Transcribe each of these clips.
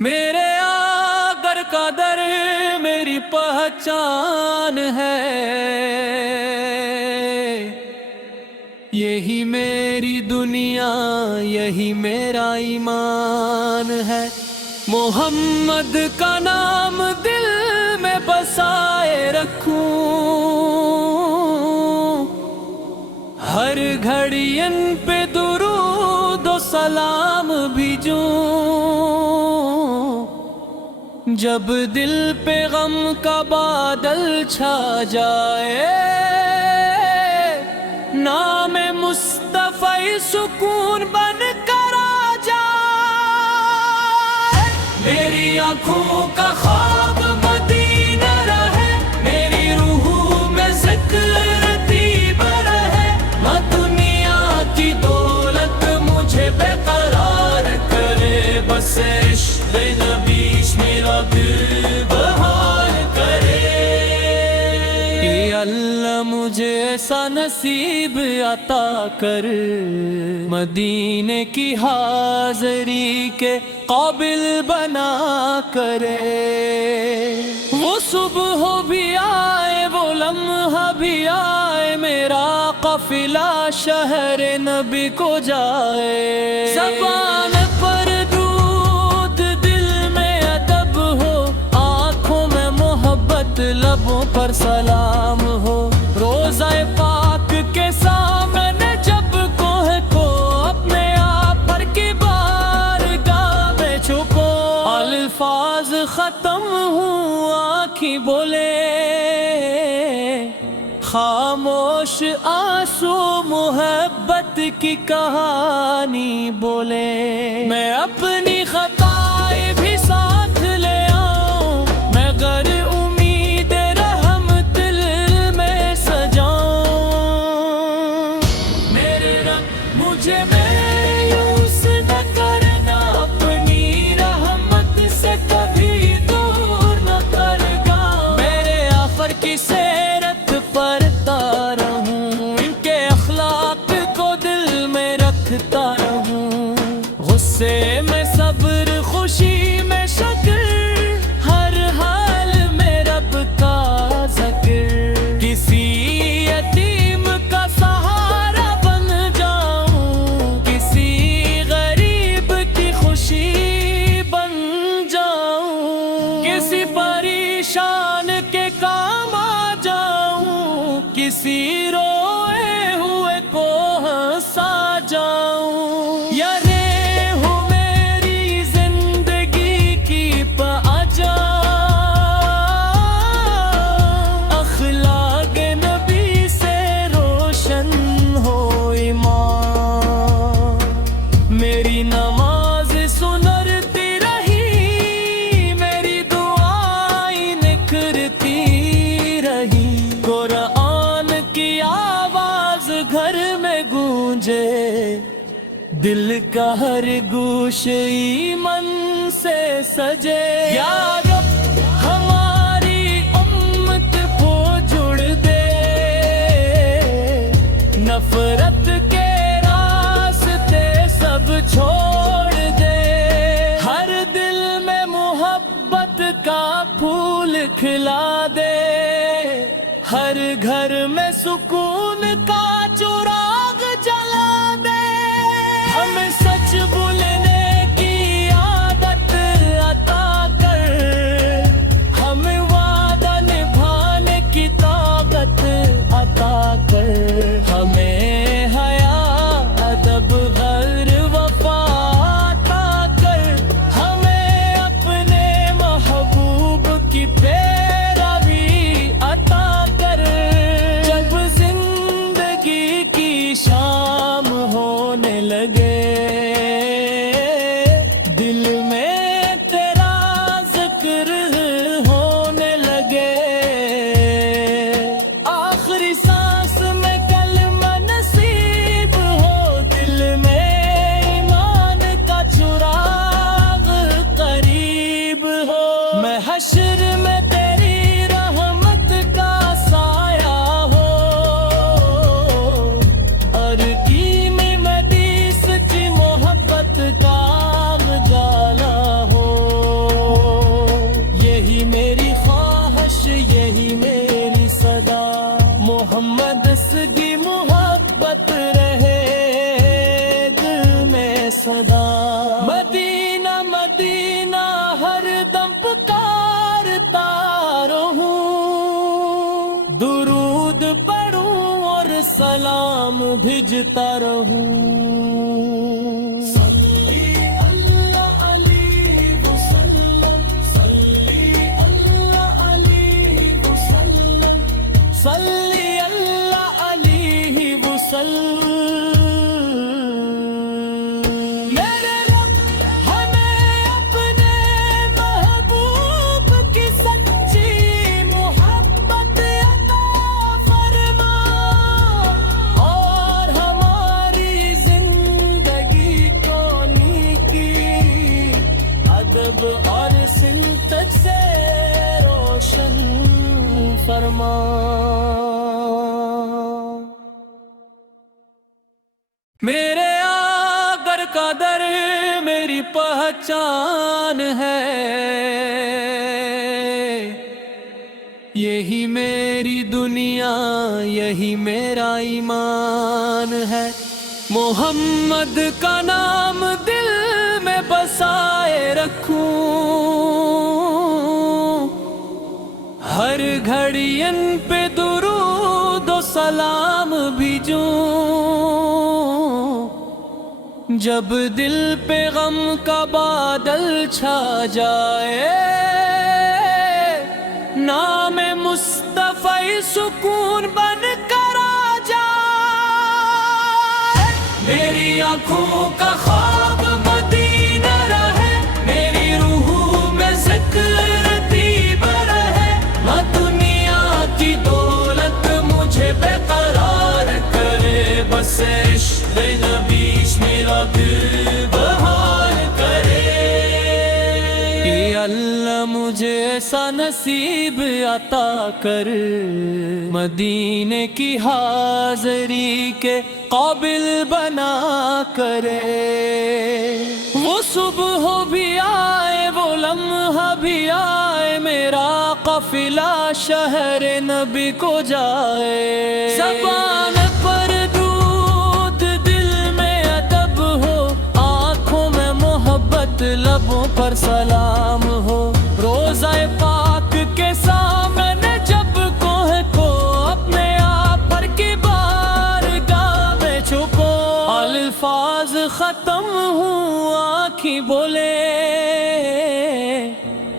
میرے آقا کا در میری پہچان ہے، یہی میری دنیا یہی میرا ایمان ہے۔ محمد کا نام دل میں بسائے رکھوں، ہر گھڑی ان پہ درود و سلام بھیجوں، جب دل پہ غم کا بادل چھا جائے، نام مصطفی سکون بن کر آ جائے۔ میری آنکھوں کا خواب مدینہ رہے، میری روح میں ذکر طیب رہے، نہ دنیا کی دولت مجھے بے قرار کرے، بس عشق نبی میرا دل بہار کرے۔ اے اللہ مجھے ایسا نصیب عطا کر، مدینے کی حاضری کے قابل بنا کرے۔ وہ صبح بھی آئے وہ لمحہ بھی آئے، میرا قافلہ شہر نبی کو جائے۔ زبان پر لبوں پر سلام ہو، روضہ پاک کے سامنے جب کوہ کو اپنے آپ پر کی بارگاہ میں چھپو، الفاظ ختم ہوں آنکھیں بولے، خاموش آنسو محبت کی کہانی بولے۔ میں اپنی خطائیں بھی ساتھ لے آؤں، میں غر مجھے مایوس نہ کرنا، اپنی رحمت سے کبھی دور نہ کرنا۔ میرے آخر کی سیرت پڑھتا رہوں، ان کے اخلاق کو دل میں رکھتا رہوں، غصے میں صبر خوشی میں شکر، ہر حال میں رب کا ذکر، کسی یتیم کا سہارا بن جاؤں، کسی غریب کی خوشی بن جاؤں، کسی پریشان کے کام آ جاؤں، کسی روئے ہوئے کو ہنسا جاؤں۔ یارے ہو میری زندگی کی پاجا، اخلاق نبی سے روشن ہو ایمان، میری نماز سنرتی رہی، میری دعائیں نکھرتی رہی، قرآن کی آواز گھر میں گونجے، دل کا ہر گوش ایمان سے سجے۔ یا رب ہماری امت کو جڑ دے، نفرت کے راستے سب چھوڑ دے، ہر دل میں محبت کا پھول کھلا دے، ہر گھر میں سکون کا چراغ جلا دے، ہمیں سچ بولنے کی عادت عطا کر، ہمیں وعدہ نبھانے کی طاقت عطا کر، ہمیں حیا ادب غیر وفا عطا کر، ہمیں اپنے محبوب کی پیروی عطا کر، جب زندگی کی شام ہونے لگے، دل میں تیرا ذکر ہونے لگے، آخری سانس میں کلمہ نصیب ہو، دل میں ایمان کا چراغ قریب ہو، میں حشر میں تیری رحمت کا سایہ ہو، اور میں مدیس کی محبت کا جالا ہو۔ بھجتا رہوں صلی اللہ علیہ وسلم صلی اللہ علیہ وسلم صلی اللہ علیہ وسلم میرے رب ہمیں اپنے محبوب کی سچی محبت عطا فرما اور ہماری زندگی کو نیکی ادب اور سنت سے روشن فرما میرے آگر کا در میری پہچان ہے یہی میری دنیا یہی میرا ایمان ہے محمد کا نام دل میں بسائے رکھوں ہر گھڑی ان پہ درود و سلام بھیجوں جب دل پہ غم کا بادل چھا جائے نام مصطفی سکون بن کر آ جائے میری آنکھوں کا خواب مدینہ رہے میری روح میں ذکر طیب رہے نہ دنیا کی دولت مجھے بے قرار کرے بس عشق نبی میرا دل بہار کرے اے اللہ مجھے ایسا نصیب عطا کر مدینے کی حاضری کے قابل بنا کرے وہ صبح بھی آئے وہ لمحہ بھی آئے میرا قافلہ شہر نبی کو جائے زبان پر لبوں پر سلام ہو روزہ پاک کے سامنے جب کوہ کو اپنے آپ پر کی بارگاہ میں چھپو الفاظ ختم ہوں آنکھیں بولے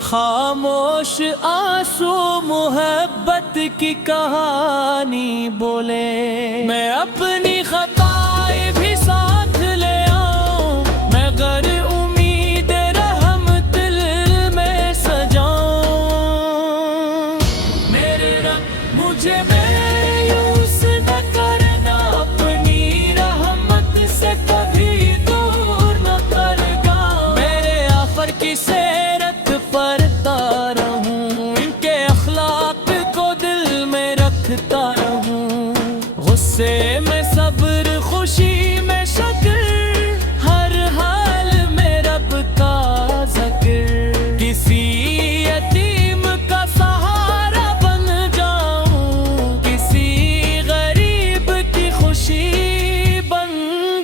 خاموش آنسو محبت کی کہانی بولے میں اپنی خطائیں بھی ساتھ لے آؤں میں غر غصے میں صبر خوشی میں شکر ہر حال میں رب کا ذکر کسی یتیم کا سہارا بن جاؤں کسی غریب کی خوشی بن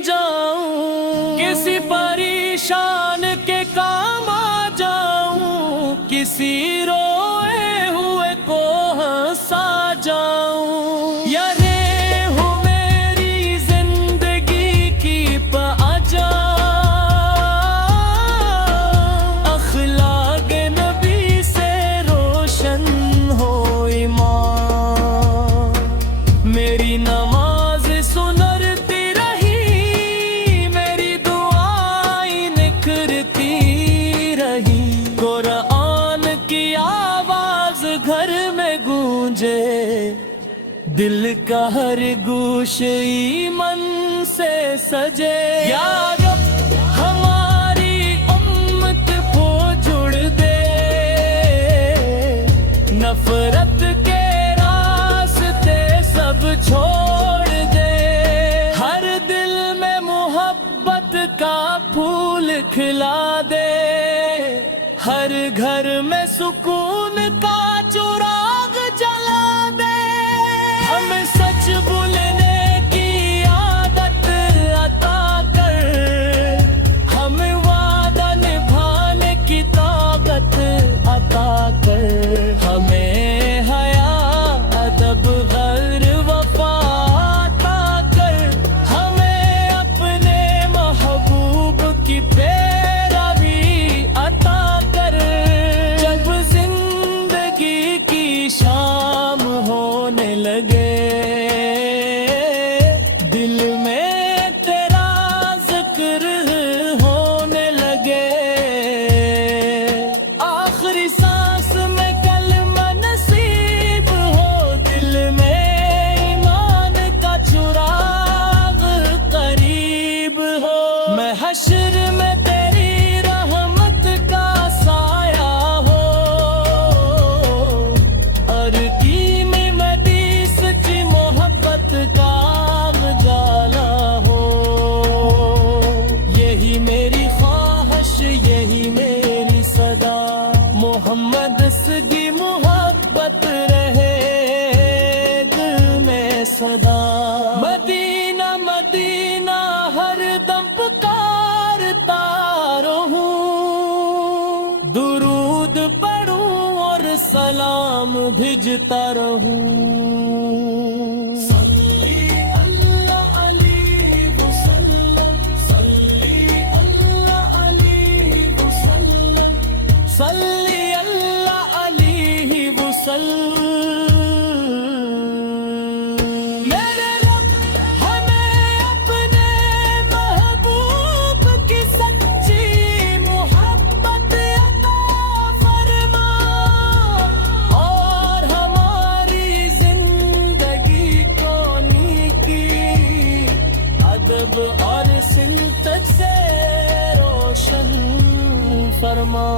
جاؤں کسی پریشان کے کام آ جاؤں کسی روئے ہوئے کو ہنسا جاؤں میری نماز سنرتی رہی میری دعائیں نکھرتی رہی قرآن کی آواز گھر میں گونجے دل کا ہر گوش ایمان سے سجے یا رب ہماری امت کو جڑ دے نفرت کے چھوڑ دے ہر دل میں محبت کا پھول کھلا دے ہر گھر میں سکون کا چراغ جلا دے ہمیں سچ بولنے کی عادت عطا کر ہمیں وعدہ نبھانے کی طاقت عطا کر ہمیں حیا ادب غیر وفا عطا کر سلام بھیجتا رہوں صلی اللہ علیہ وسلم صلی اللہ علیہ وسلم صلی اللہ علیہ وسلم میرے رب ہمیں اپنے محبوب کی سچی محبت عطا فرما اور ہماری زندگی کو نیکی ادب اور سنت سے روشن فرما